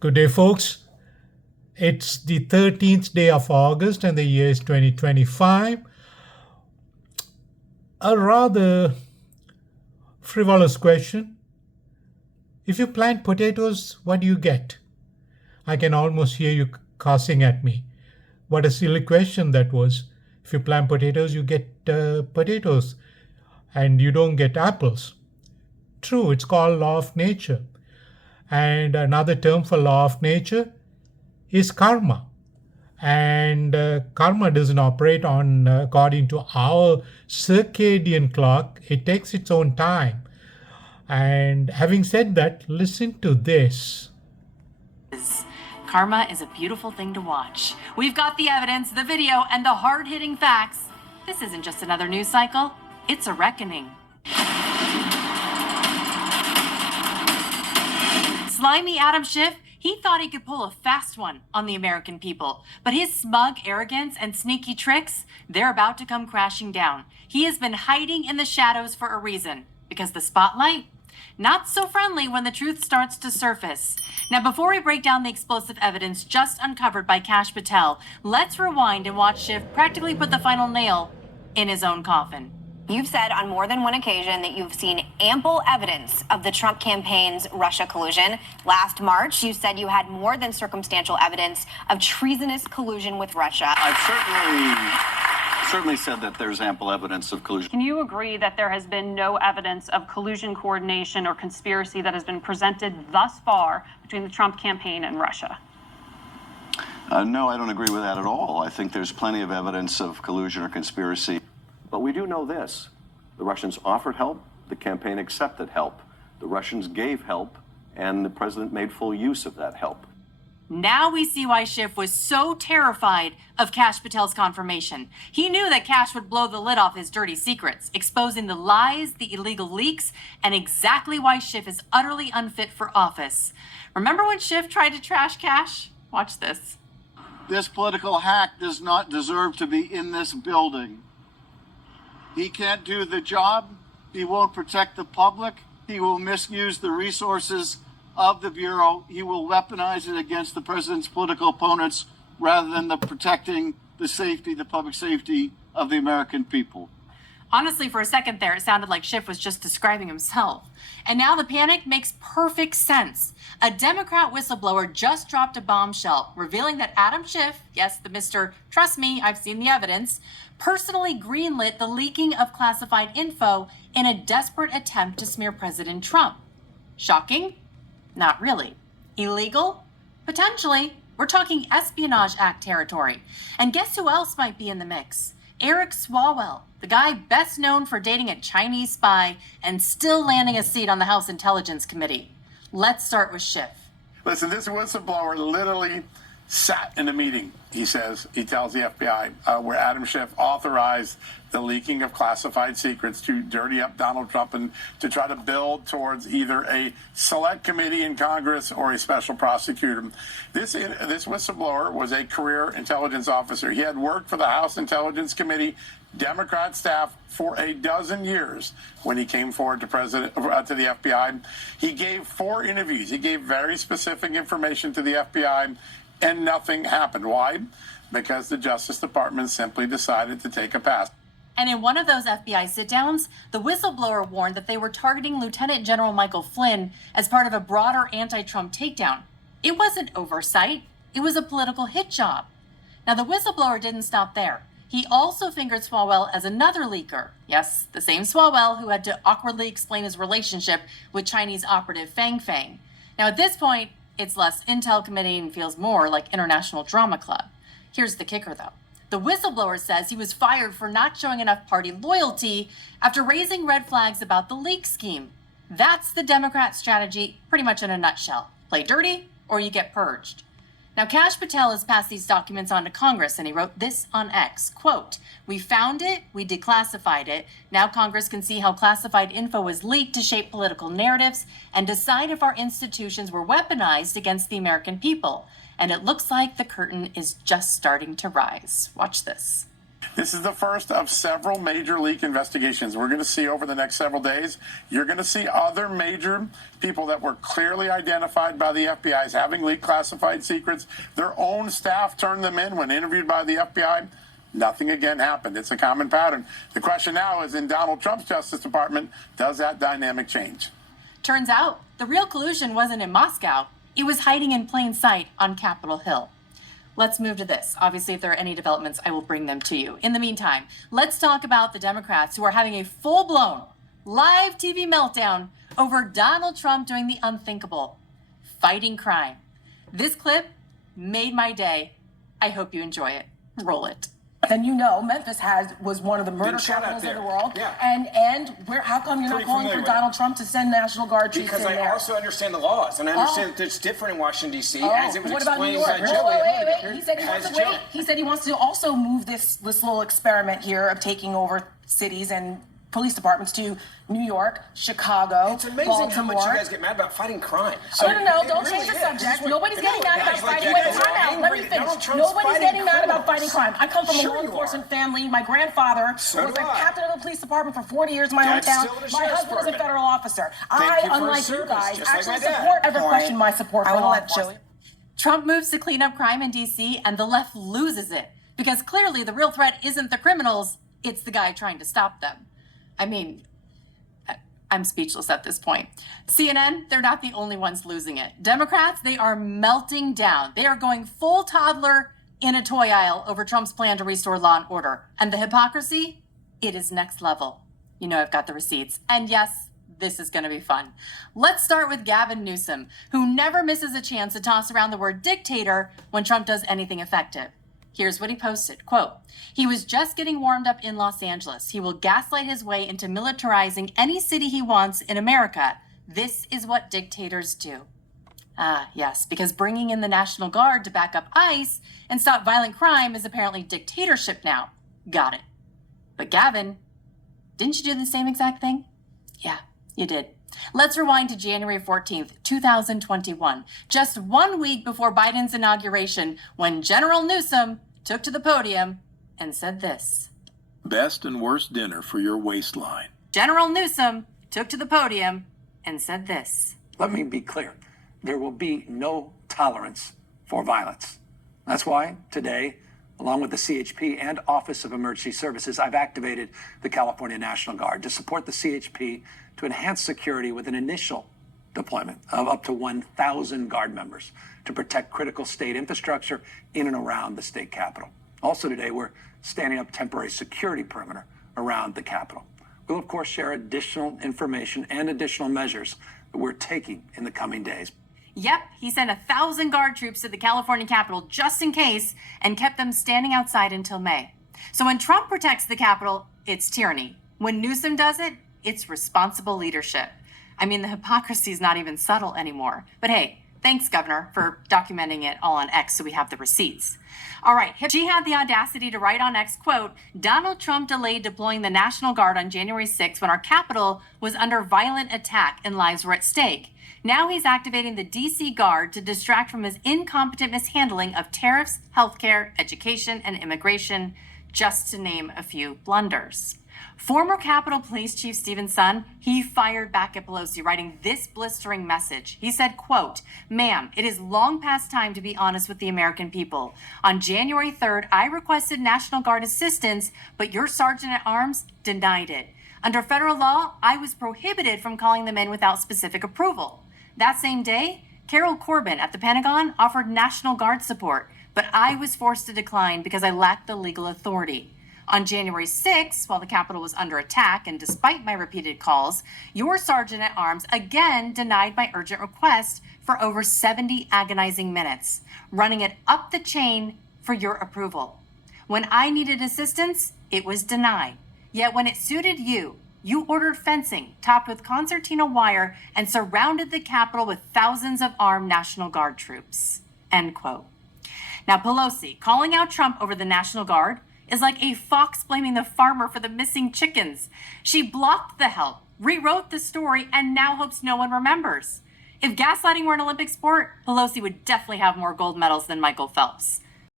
Good day, folks. It's the 13th day of August and the year is 2025. A rather frivolous question. If you plant potatoes, what do you get? I can almost hear you cursing at me. What a silly question that was. If you plant potatoes, you get potatoes and you don't get apples. True, it's called law of nature. And another term for law of nature is karma. And karma doesn't operate on according to our circadian clock. It takes its own time. And having said that, listen to this. Karma is a beautiful thing to watch. We've got the evidence, the video, and the hard-hitting facts. This isn't just another news cycle, it's a reckoning. Slimy Adam Schiff, he thought he could pull a fast one on the American people. But his smug arrogance and sneaky tricks, they're about to come crashing down. He has been hiding in the shadows for a reason. Because the spotlight, not so friendly when the truth starts to surface. Now, before we break down the explosive evidence just uncovered by Kash Patel, let's rewind and watch Schiff practically put the final nail in his own coffin. You've said on more than one occasion that you've seen ample evidence of the Trump campaign's Russia collusion. Last March, you said you had more than circumstantial evidence of treasonous collusion with Russia. I've certainly said that there's ample evidence of collusion. Can you agree that there has been no evidence of collusion, coordination, or conspiracy that has been presented thus far between the Trump campaign and Russia? No, I don't agree with that at all. I think there's plenty of evidence of collusion or conspiracy. But we do know this. The Russians offered help, the campaign accepted help. The Russians gave help, and the president made full use of that help. Now we see why Schiff was so terrified of Kash Patel's confirmation. He knew that Kash would blow the lid off his dirty secrets, exposing the lies, the illegal leaks, and exactly why Schiff is utterly unfit for office. Remember when Schiff tried to trash Kash? Watch this. This political hack does not deserve to be in this building. He can't do the job. He won't protect the public. He will misuse the resources of the Bureau. He will weaponize it against the president's political opponents rather than protecting the safety, the public safety of the American people. Honestly, for a second there, it sounded like Schiff was just describing himself. And now the panic makes perfect sense. A Democrat whistleblower just dropped a bombshell, revealing that Adam Schiff, yes, the Mr. Trust me, I've seen the evidence, personally greenlit the leaking of classified info in a desperate attempt to smear President Trump. Shocking? Not really. Illegal? Potentially. We're talking Espionage Act territory. And guess who else might be in the mix? Eric Swalwell, the guy best known for dating a Chinese spy and still landing a seat on the House Intelligence Committee. Let's start with Schiff. Listen, this whistleblower literally sat in a meeting, he tells the FBI, where Adam Schiff authorized the leaking of classified secrets to dirty up Donald Trump and to try to build towards either a select committee in Congress or a special prosecutor. This whistleblower was a career intelligence officer. He had worked for the House Intelligence Committee, Democrat staff for a dozen years when he came forward to the FBI. He gave 4 interviews. He gave very specific information to the FBI, and nothing happened. Why? Because the Justice Department simply decided to take a pass. And in one of those FBI sit-downs, the whistleblower warned that they were targeting Lieutenant General Michael Flynn as part of a broader anti-Trump takedown. It wasn't oversight. It was a political hit job. Now, the whistleblower didn't stop there. He also fingered Swalwell as another leaker. Yes, the same Swalwell who had to awkwardly explain his relationship with Chinese operative Fang Fang. Now, at this point, it's less Intel Committee and feels more like International Drama Club. Here's the kicker, though. The whistleblower says he was fired for not showing enough party loyalty after raising red flags about the leak scheme. That's the Democrat strategy, pretty much in a nutshell. Play dirty, or you get purged. Now, Kash Patel has passed these documents on to Congress, and he wrote this on X, quote, "We found it, we declassified it. Now Congress can see how classified info was leaked to shape political narratives and decide if our institutions were weaponized against the American people. And it looks like the curtain is just starting to rise." Watch this. This is the first of several major leak investigations we're going to see over the next several days. You're going to see other major people that were clearly identified by the FBI as having leaked classified secrets. Their own staff turned them in when interviewed by the FBI. Nothing again happened. It's a common pattern. The question now is, in Donald Trump's Justice Department, does that dynamic change? Turns out the real collusion wasn't in Moscow. It was hiding in plain sight on Capitol Hill. Let's move to this. Obviously, if there are any developments, I will bring them to you. In the meantime, let's talk about the Democrats who are having a full-blown live TV meltdown over Donald Trump doing the unthinkable, fighting crime. This clip made my day. I hope you enjoy it. Roll it. Then Memphis was one of the murder capitals of the world. Yeah. And how come you're not calling for Donald Trump to send National Guard troops because in there? I also understand the laws, and I understand that it's different in Washington, D.C., as it was what about New explained York? by Joey. Wait. He said he wants to also move this little experiment here of taking over cities and police departments to New York, Chicago, It's amazing Baltimore. how much you guys get mad about fighting crime. No, don't change the subject. Nobody's getting mad about fighting. Wait, time out. Let me finish. Nobody's getting mad about fighting crime. I come from a law enforcement family. My grandfather was a captain of the police department for 40 years in my hometown. My husband is a federal officer. I, unlike you guys, actually support. Ever question my support for law enforcement? Trump moves to clean up crime in D.C. and the left loses it because clearly the real threat isn't the criminals, it's the guy trying to stop them. I mean, I'm speechless at this point. CNN, they're not the only ones losing it. Democrats, they are melting down. They are going full toddler in a toy aisle over Trump's plan to restore law and order. And the hypocrisy, it is next level. I've got the receipts. And yes, this is going to be fun. Let's start with Gavin Newsom, who never misses a chance to toss around the word dictator when Trump does anything effective. Here's what he posted, quote, "He was just getting warmed up in Los Angeles. He will gaslight his way into militarizing any city he wants in America. This is what dictators do." Ah, yes, because bringing in the National Guard to back up ICE and stop violent crime is apparently dictatorship now. Got it. But Gavin, didn't you do the same exact thing? Yeah, you did. Let's rewind to January 14th, 2021, just 1 week before Biden's inauguration, when General Newsom took to the podium and said this. Best and worst dinner for your waistline. General Newsom took to the podium and said this. Let me be clear. There will be no tolerance for violence. That's why today, along with the CHP and Office of Emergency Services, I've activated the California National Guard to support the CHP to enhance security with an initial deployment of up to 1,000 Guard members to protect critical state infrastructure in and around the state capitol. Also today, we're standing up temporary security perimeter around the Capitol. We'll, of course, share additional information and additional measures that we're taking in the coming days. Yep, he sent 1,000 Guard troops to the California Capitol just in case and kept them standing outside until May. So when Trump protects the Capitol, it's tyranny. When Newsom does it, it's responsible leadership. I mean, the hypocrisy is not even subtle anymore. But hey, thanks, Governor, for documenting it all on X so we have the receipts. All right, she had the audacity to write on X, quote, Donald Trump delayed deploying the National Guard on January 6th when our Capitol was under violent attack and lives were at stake. Now he's activating the D.C. Guard to distract from his incompetent mishandling of tariffs, healthcare, education, and immigration, just to name a few blunders. Former Capitol Police Chief Stephen Sund, he fired back at Pelosi, writing this blistering message. He said, quote, "Ma'am, it is long past time to be honest with the American people. On January 3rd, I requested National Guard assistance, but your Sergeant at Arms denied it. Under federal law, I was prohibited from calling them in without specific approval. That same day, Carol Corbin at the Pentagon offered National Guard support, but I was forced to decline because I lacked the legal authority. On January 6th, while the Capitol was under attack, and despite my repeated calls, your Sergeant at Arms again denied my urgent request for over 70 agonizing minutes, running it up the chain for your approval. When I needed assistance, it was denied. Yet when it suited you, you ordered fencing topped with concertina wire and surrounded the Capitol with thousands of armed National Guard troops." End quote. Now, Pelosi calling out Trump over the National Guard is like a fox blaming the farmer for the missing chickens. She blocked the help, rewrote the story, and now hopes no one remembers. If gaslighting were an Olympic sport, Pelosi would definitely have more gold medals than Michael Phelps.